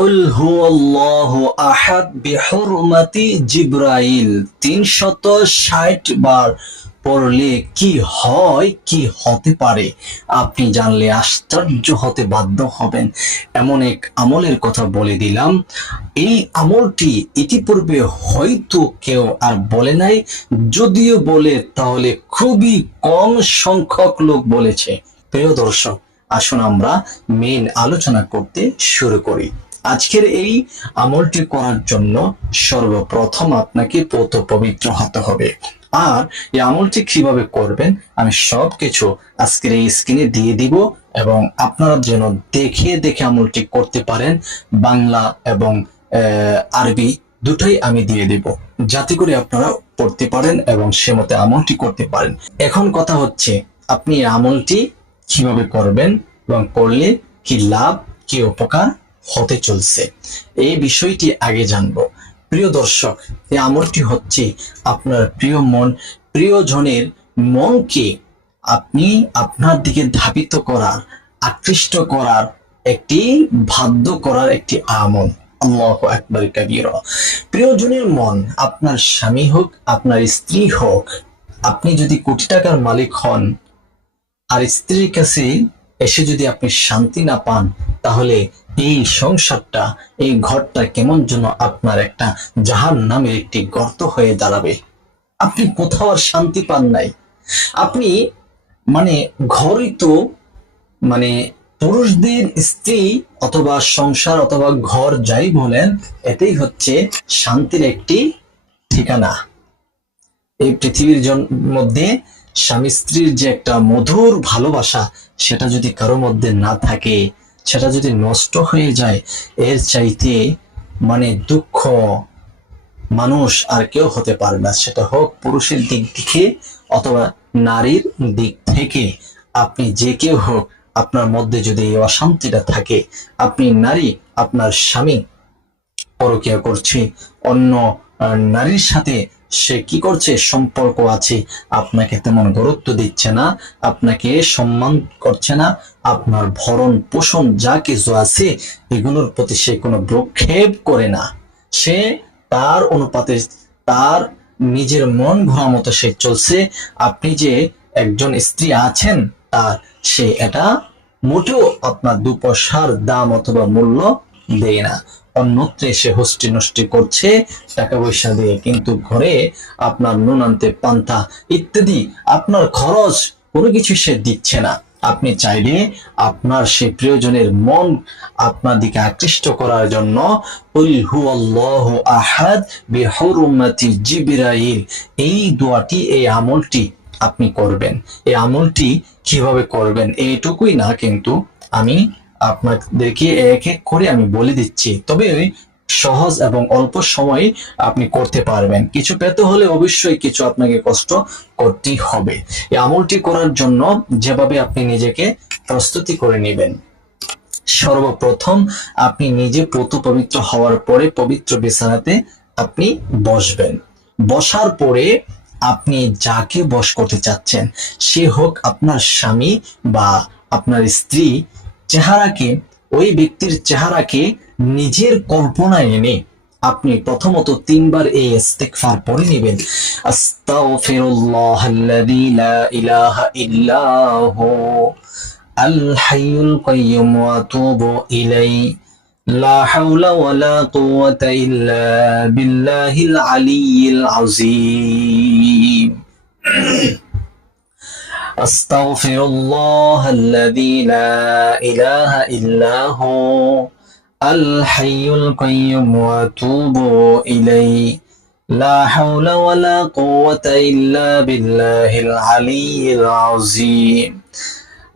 কুল হুয়াল্লাহু আহাদ বিহুরমাতি জিব্রাইল ৩৬০ বার পড়লে কি হয়, কি হতে পারে, আপনি জানলে আশ্চর্য হতে বাধ্য হবেন। এমন এক আমলের কথা বলে দিলাম। এই আমলটি ইতিপূর্বে হয়তো কেউ আর বলে নাই, যদিও বলে তাহলে খুবই কম সংখ্যক লোক বলেছে। প্রিয় দর্শক, আসুন আমরা মেইন আলোচনা করতে শুরু করি। আজকের এই আমলটি করার জন্য সর্বপ্রথম আপনাকে পবিত্র হতে হবে। আর এই আমলটি কিভাবে করবেন আমি সবকিছু আজকের এই স্ক্রিনে দিয়ে দিব, এবং আপনারা যেন দেখে দেখে আমলটি করতে পারেন। বাংলা এবং আরবি দুটোই আমি দিয়ে দিব, যাতে করে আপনারা পড়তে পারেন এবং সে মতে আমলটি করতে পারেন। এখন কথা হচ্ছে, আপনি এই আমলটি কিভাবে করবেন এবং করলে কি লাভ, কি উপকার হতে চলছে, এই বিষয়টি আগে জানবো। প্রিয় দর্শক, এই আমলটি হচ্ছে আপনার প্রিয়জনের মনকে আপনি আপনার দিকে ধাবিত করার, আকৃষ্ট করার, একটি বাধ্য করার একটি আমল। আল্লাহু আকবার কাবীরা। প্রিয়জনের মন, আপনার স্বামী হোক, আপনার স্ত্রী হোক, আপনি যদি কোটি টাকার মালিক হন আর স্ত্রীর কাছে এসে যদি আপনি শান্তি না পান, তাহলে এই সংসারটা, এই ঘরটা কেমন যেন আপনার একটা জাহান্নামের একটি গর্ত হয়ে দাঁড়াবে। আপনি কোথাও আর শান্তি পান নাই। আপনি ঘরই তো পুরুষদের স্ত্রী অথবা সংসার অথবা ঘর যাই বলেন, এটাই হচ্ছে শান্তির একটি ঠিকানা। এই পৃথিবীর মধ্যে স্বামী স্ত্রীর যে একটা মধুর ভালোবাসা, সেটা যদি কারো মধ্যে না থাকে, সেটা যদি নষ্ট হয়ে যায়, এর চাইতে দুঃখ মানুষ আর কেউ হতে পারে না। সেটা হোক পুরুষের দিক থেকে অথবা নারীর দিক থেকে, আপনি যে কেউ হোক, আপনার মধ্যে যদি এই অশান্তিটা থাকে, আপনি নারী, আপনার স্বামী পরকীয়া করছে, অন্য নারীর সাথে সে কি করছে, সম্পর্ক আছে, আপনাকে তেমন গুরুত্ব দিচ্ছে না, আপনাকে সম্মান করছে না, আপনার ভরণ পোষণ যা কিছু আছে এগুলোর প্রতি সে কোনো ভ্রুক্ষেপ করে না, সে তার অনুপাতে তার নিজের মন ঘোরা মতো সে চলছে। আপনি যে একজন স্ত্রী আছেন, তার সে এটা মোটেও আপনার দু পয়সার দাম অথবা মূল্য দেয় না। অন্যত্রে সে হস্টি নষ্টি করছে টাকা পয়সা দিয়ে, কিন্তু ঘরে আপনার নুন আনতে পান্তা ইত্যাদি আপনার খরচ কোনো কিছু সে দিচ্ছে না। আপনি চাইলে আপনার সেই প্রিয়জনের মন আপনার দিকে আকৃষ্ট করার জন্য কুল হুয়াল্লাহু আহাদ বিহুরমাতি জিবরাইল, এই দোয়াটি, এই আমলটি আপনি করবেন। এই আমলটি কিভাবে করবেন এইটুকুই না, কিন্তু আমি আপনাদেরকে এক এক করে আমি বলে দিচ্ছি, তবে সহজ এবং অল্প সময়ে আপনি করতে পারবেন। কিছু পেতে হলে অবশ্যই কিছু আপনাকে কষ্ট করতেই হবে। এই আমলটি করার জন্য যেভাবে আপনি নিজেকে প্রস্তুতি করে নেবেন, সর্বপ্রথম আপনি নিজে পবিত্র হওয়ার পরে পবিত্র বিছানাতে আপনি বসবেন। বসার পরে আপনি যাকে বশ করতে চাচ্ছেন, সে হোক আপনার স্বামী বা আপনার স্ত্রী, ওই ব্যক্তির চেহারাকে নিজের কল্পনায় এনে আপনি প্রথমত 3 বার এই ইস্তিগফার পড়ে নেবেন। আস্তাগফিরুল্লাহাল্লাযী লা ইলাহা ইল্লা হু আল হাইয়ুল কাইয়্যুম ওয়া আতুবু ইলাইহি লা হাওলা ওয়ালা কুওয়াতা ইল্লা বিল্লাহিল আলিয়্যিল আযীম। أستغفر الله الذي لا إله إلا هو الحي القيوم وأتوب إليه لا حول ولا قوة إلا بالله العلي العظيم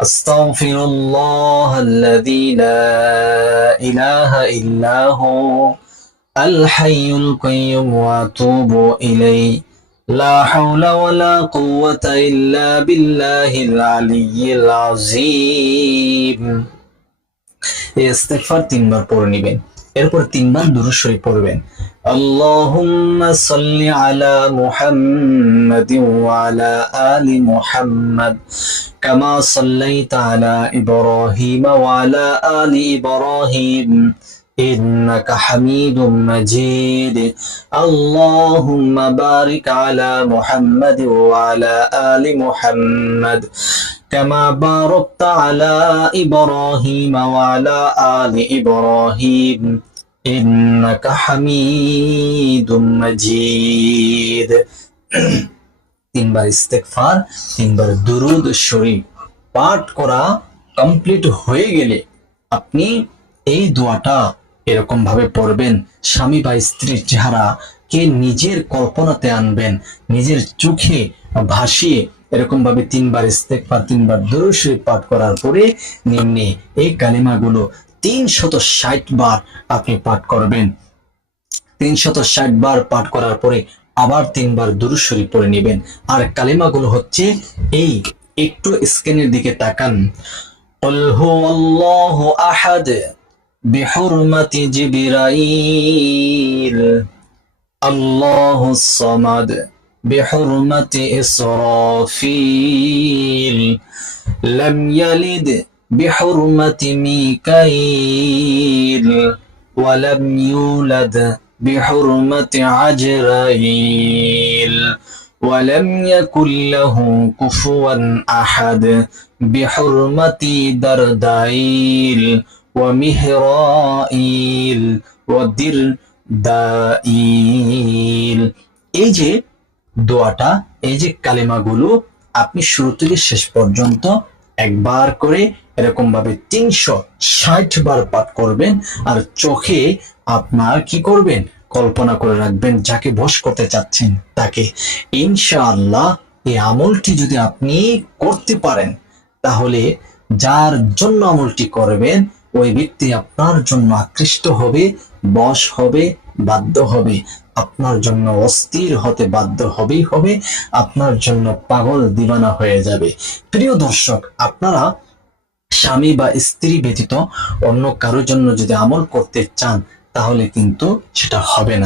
أستغفر الله الذي لا إله إلا هو الحي القيوم وأتوب إليه لا حول ولا قوة إلا بالله العلي العظيم। এই ইস্তিগফার 3 বার পড়ে নেবেন। এরপর 3 বার দুরূদ শরীফ পড়বেন। আল্লাহুম্মা সাল্লি আলা মুহাম্মাদিন ওয়া আলা আলি মুহাম্মাদ কামা সাল্লাইতা আলা ইব্রাহিম ওয়া আলা আলি ইব্রাহিম إنك حميد مجيد اللهم بارك على محمد وعلى آل محمد كما باركت على إبراهيم وعلى آل إبراهيم إنك حميد مجيد তিনবার ইস্তেগফার, তিনবার দুরূদ শরীফ পাঠ করা কমপ্লিট হয়ে গেলে আপনি এই দোয়াটা এরকম ভাবে পড়বেন। স্বামী বা স্ত্রীর চেহারা কে নিজের কল্পনাতে আনবেন, নিজের চোখে ভাসিয়ে এরকম ভাবে তিনবার ইস্তেগফার, তিনবার দুরূদ শরীফ পাঠ করার পরে নিম্নে এই কালিমাগুলো 360 বার আপনি পাঠ করবেন। 360 বার পাঠ করার পরে আবার তিনবার দুরূদ শরীফ পড়ে নেবেন। আর কালিমাগুলো হচ্ছে এই, একটু স্ক্রিনের দিকে তাকান। قل هو الله أحد بحرمة جبرائيل الله الصمد بحرمة إسرافيل لم يلد بحرمة ميكائيل ولم يولد بحرمة عجرائيل ولم يكن له كفوا أحد بحرمة دردائيل ومهرائيل ودردائيل। এই যে দোয়াটা, এই যে কালেমাগুলো আপনি শুরু থেকে শেষ পর্যন্ত একবার করে এরকম ভাবে 360 বার পাঠ করবেন। আর চোখে আপনার কি করবেন, কল্পনা করে রাখবেন যাকে বশ করতে চাচ্ছেন তাকে। ইনশাআল্লাহ এই আমলটি যদি আপনি করতে পারেন তাহলে যার জন্য আমলটি করবেন ওই ব্যক্তি আপনার জন্য আকৃষ্ট হবে, বশ হবে, বাধ্য হবে, আপনার জন্য অস্থির হতে বাধ্য হবেই হবে, আপনার জন্য পাগল দিওয়ানা হয়ে যাবে। প্রিয় দর্শক, আপনারা স্বামী বা স্ত্রী ব্যতীত অন্য কারোর জন্য যদি আমল করতে চান তাহলে কিন্তু সেটা হবে না।